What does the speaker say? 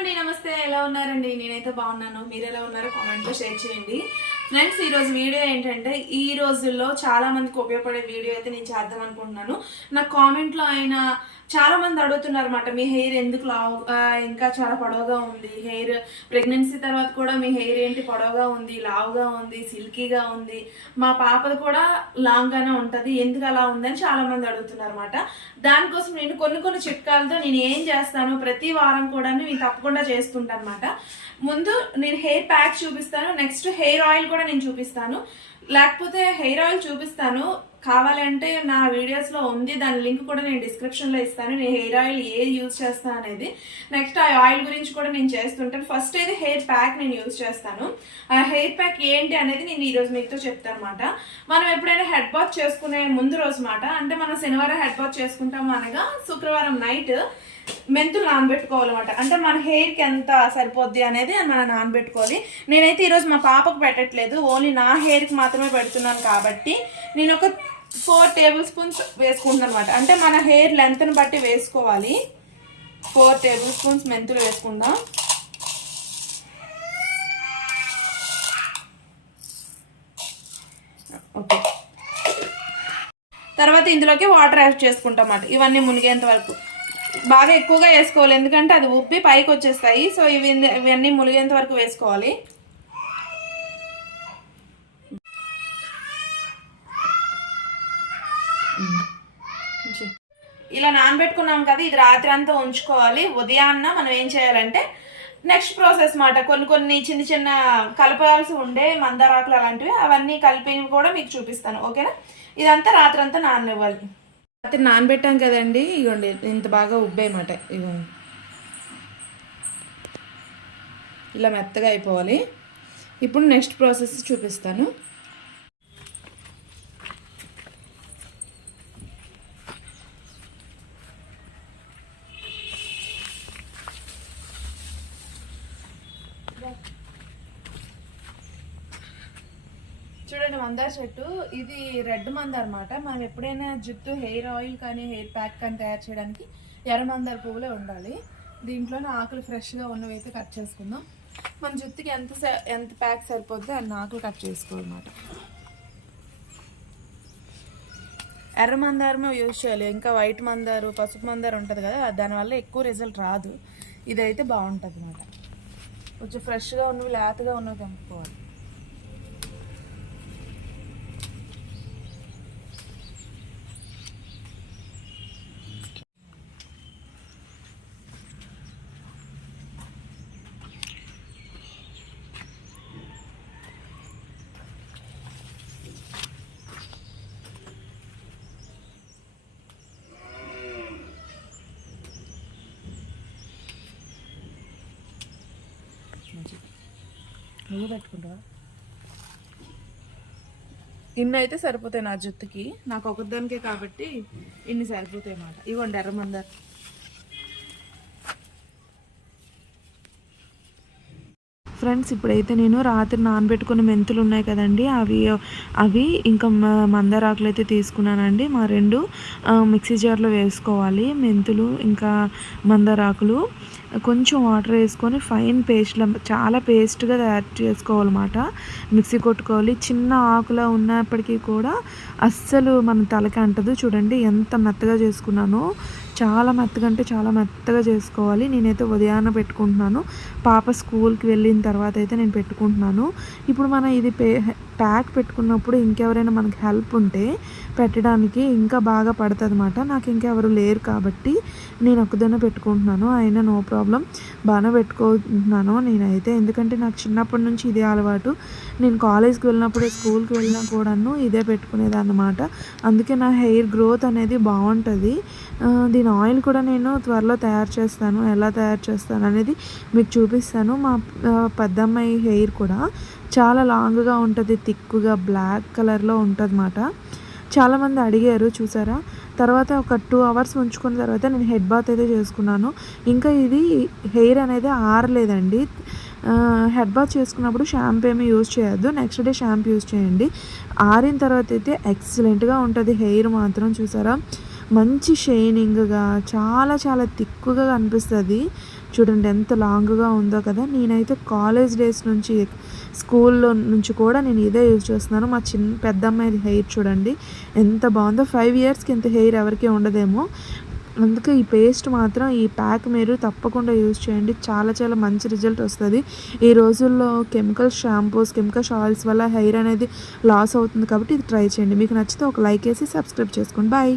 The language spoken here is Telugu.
అండి నమస్తే ఎలా ఉన్నారండి నేనైతే బాగున్నాను మీరు ఎలా ఉన్నారో కామెంట్ లో షేర్ చేయండి ఫ్రెండ్స్ ఈ రోజు వీడియో ఏంటంటే ఈ రోజుల్లో చాలా మందికి ఉపయోగపడే వీడియో అయితే నేను చేద్దాం అనుకుంటున్నాను నా కామెంట్ లో అయిన చాలా మంది అడుగుతున్నారు అన్నమాట మీ హెయిర్ ఎందుకు ఇంకా చాలా పొడవుగా ఉంది హెయిర్ ప్రెగ్నెన్సీ తర్వాత కూడా మీ హెయిర్ ఏంటి పొడవుగా ఉంది లావుగా ఉంది సిల్కీగా ఉంది మా పాపది కూడా లాంగ్ గానే ఉంటది ఎందుకు అలా ఉందని చాలా మంది అడుగుతున్నారు అన్నమాట దానికోసం నేను కొన్ని చిట్కాలతో నేను ఏం చేస్తాను ప్రతి వారం కూడా నేను తప్పకుండా చేస్తుంటాను అన్నమాట ముందు నేను హెయిర్ ప్యాక్ చూపిస్తాను నెక్స్ట్ హెయిర్ ఆయిల్ కూడా నేను చూపిస్తాను లేకపోతే హెయిర్ ఆయిల్ చూపిస్తాను కావాలంటే నా వీడియోస్ లో ఉంది దాని లింక్ కూడా నేను డిస్క్రిప్షన్ లో ఇస్తాను నేను హెయిర్ ఆయిల్ ఏది యూజ్ చేస్తాను అనేది నెక్స్ట్ ఆ ఆయిల్ గురించి కూడా నేను చేస్తుంటాను ఫస్ట్ అయితే హెయిర్ ప్యాక్ నేను యూజ్ చేస్తాను ఆ హెయిర్ ప్యాక్ ఏంటి అనేది నేను ఈ రోజు మీతో చెప్తాను అనమాట మనం ఎప్పుడైనా హెడ్ బాత్ చేసుకునే ముందు రోజు మాట అంటే మనం శనివారం హెడ్ బాత్ చేసుకుంటాము అనగా శుక్రవారం నైట్ మెంతులు నానబెట్టుకోవాలన్నమాట అంటే మన హెయిర్కి ఎంత సరిపోద్ది అనేది మనం నానబెట్టుకోవాలి నేనైతే ఈరోజు మా పాపకు పెట్టట్లేదు ఓన్లీ నా హెయిర్కి మాత్రమే పెడుతున్నాను కాబట్టి నేను ఒక 4 టేబుల్ స్పూన్స్ వేసుకుంటున్నాను అనమాట అంటే మన హెయిర్ లెంత్ని బట్టి వేసుకోవాలి 4 టేబుల్ స్పూన్స్ మెంతులు వేసుకుందాం ఓకే తర్వాత ఇందులోకి వాటర్ యాడ్ చేసుకుంటాం అన్నమాట ఇవన్నీ మునిగేంత వరకు బాగా ఎక్కువగా వేసుకోవాలి ఎందుకంటే అది ఉబ్బి పైకి వచ్చేస్తాయి సో ఇవన్నీ మునిగేంత వరకు వేసుకోవాలి ఇలా నానబెట్టుకున్నాం కదా ఇది రాత్రి అంతా ఉంచుకోవాలి ఉదయాన్న మనం ఏం చేయాలంటే నెక్స్ట్ ప్రాసెస్ మాట కొన్ని చిన్న కలపాల్సి ఉండే మందారాకులు అలాంటివి అవన్నీ కలిపి కూడా మీకు చూపిస్తాను ఓకేనా ఇదంతా రాత్రి అంతా నాననివ్వాలి రాత్రి నానబెట్టాం కదండి ఇగోండి ఇంత బాగా ఉబ్బేయమాట ఇగోండి ఇలా మెత్తగా అయిపోవాలి ఇప్పుడు నెక్స్ట్ ప్రాసెస్ చూపిస్తాను చూడండి మందార చెట్టు ఇది రెడ్ మందార అన్నమాట మనం ఎప్పుడైనా జుట్టు హెయిర్ ఆయిల్ కానీ హెయిర్ ప్యాక్ కానీ తయారు చేయడానికి ఎర్ర మందార పువ్వులే ఉండాలి దీంట్లోనే ఆకులు ఫ్రెష్గా ఉన్నవి అయితే కట్ చేసుకుందాం మన జుట్టుకి ఎంత ప్యాక్ సరిపోద్దో అన్ని ఆకులు కట్ చేసుకోవాలన్నమాట ఎర్ర మందారమే యూజ్ చేయాలి ఇంకా వైట్ మందారు పసుపు మందారు ఉంటుంది కదా దానివల్ల ఎక్కువ రిజల్ట్ రాదు ఇదైతే బాగుంటుంది అన్నమాట కొంచెం ఫ్రెష్గా ఉన్నవి లేతగా ఉన్నవి తెంపుకోవాలి నువ్వు పెట్టుకుంటావా ఇన్ని అయితే సరిపోతాయి నా జుట్టుకి నాకు ఒకదానికే కాబట్టి ఇన్ని సరిపోతాయి అన్నమాట ఇవ్వండి ఎర్రమందారు ఫ్రెండ్స్ ఇప్పుడైతే నేను రాత్రి నానబెట్టుకున్న మెంతులు ఉన్నాయి కదండి అవి ఇంకా మందారాకులు అయితే తీసుకున్నానండి మా 2 మిక్సీ జార్లో వేసుకోవాలి మెంతులు ఇంకా మందారాకులు కొంచెం వాటర్ వేసుకొని ఫైన్ పేస్ట్లా చాలా పేస్ట్గా తయారు చేసుకోవాలన్నమాట మిక్సీ కొట్టుకోవాలి చిన్న ఆకులా ఉన్నప్పటికీ కూడా అస్సలు మన తలకి అంటదు చూడండి ఎంత మెత్తగా చేసుకున్నానో చాలా మెత్తగా అంటే చాలా మెత్తగా చేసుకోవాలి నేనైతే ఉదయాన్నే పెట్టుకుంటున్నాను పాప స్కూల్కి వెళ్ళిన తర్వాత అయితే నేను పెట్టుకుంటున్నాను ఇప్పుడు మనం ఇది ప్యాక్ పెట్టుకున్నప్పుడు ఇంకెవరైనా మనకి హెల్ప్ ఉంటే పెట్టడానికి ఇంకా బాగా పడుతుంది అన్నమాట నాకు ఇంకెవరు లేరు కాబట్టి నేను ఒక్కదాన్నే పెట్టుకుంటున్నాను అయినా నో ప్రాబ్లం బాగానే పెట్టుకుంటున్నాను నేనైతే ఎందుకంటే నాకు చిన్నప్పటి నుంచి ఇదే అలవాటు నేను కాలేజ్కి వెళ్ళినప్పుడు స్కూల్కి వెళ్ళినా కూడాను ఇదే పెట్టుకునేది అన్నమాట అందుకే నా హెయిర్ గ్రోత్ అనేది బాగుంటుంది దీని ఆయిల్ కూడా నేను త్వరలో తయారు చేస్తాను ఎలా తయారు చేస్తాను అనేది మీకు చూపిస్తాను మా పెద్దమ్మాయి హెయిర్ కూడా చాలా లాంగ్గా ఉంటుంది థిక్గా బ్లాక్ కలర్లో ఉంటుంది అన్నమాట చాలామంది అడిగారు చూసారా తర్వాత ఒక 2 అవర్స్ ఉంచుకున్న తర్వాత నేను హెడ్ బాత్ అయితే చేసుకున్నాను ఇంకా ఇది హెయిర్ అనేది ఆరలేదండి హెడ్ బాత్ చేసుకున్నప్పుడు షాంపూ ఏమీ యూజ్ చేయొద్దు నెక్స్ట్ డే షాంపూ యూజ్ చేయండి ఆరిన తర్వాత అయితే ఎక్సలెంట్గా ఉంటుంది హెయిర్ మాత్రం చూసారా మంచి షైనింగ్గా చాలా చాలా థిక్గా కనిపిస్తుంది చూడండి ఎంత లాంగ్గా ఉందో కదా. నేనైతే కాలేజ్ డేస్ నుంచి స్కూల్లో నుంచి కూడా నేను ఇదే యూజ్ చేస్తున్నాను. మా పెద్ద అమ్మాయి హెయిర్ చూడండి ఎంత బాగుందో. 5 ఇయర్స్కి ఇంత హెయిర్ ఎవరికీ ఉండదేమో. అందుకే ఈ పేస్ట్ మాత్రం, ఈ ప్యాక్ మీరు తప్పకుండా యూజ్ చేయండి. చాలా చాలా మంచి రిజల్ట్ వస్తుంది. ఈ రోజుల్లో కెమికల్ షాంపూస్, కెమికల్ ఆయిల్స్ వల్ల హెయిర్ అనేది లాస్ అవుతుంది కాబట్టి ఇది ట్రై చేయండి. మీకు నచ్చితే ఒక లైక్ వేసి సబ్స్క్రైబ్ చేసుకోండి. బాయ్.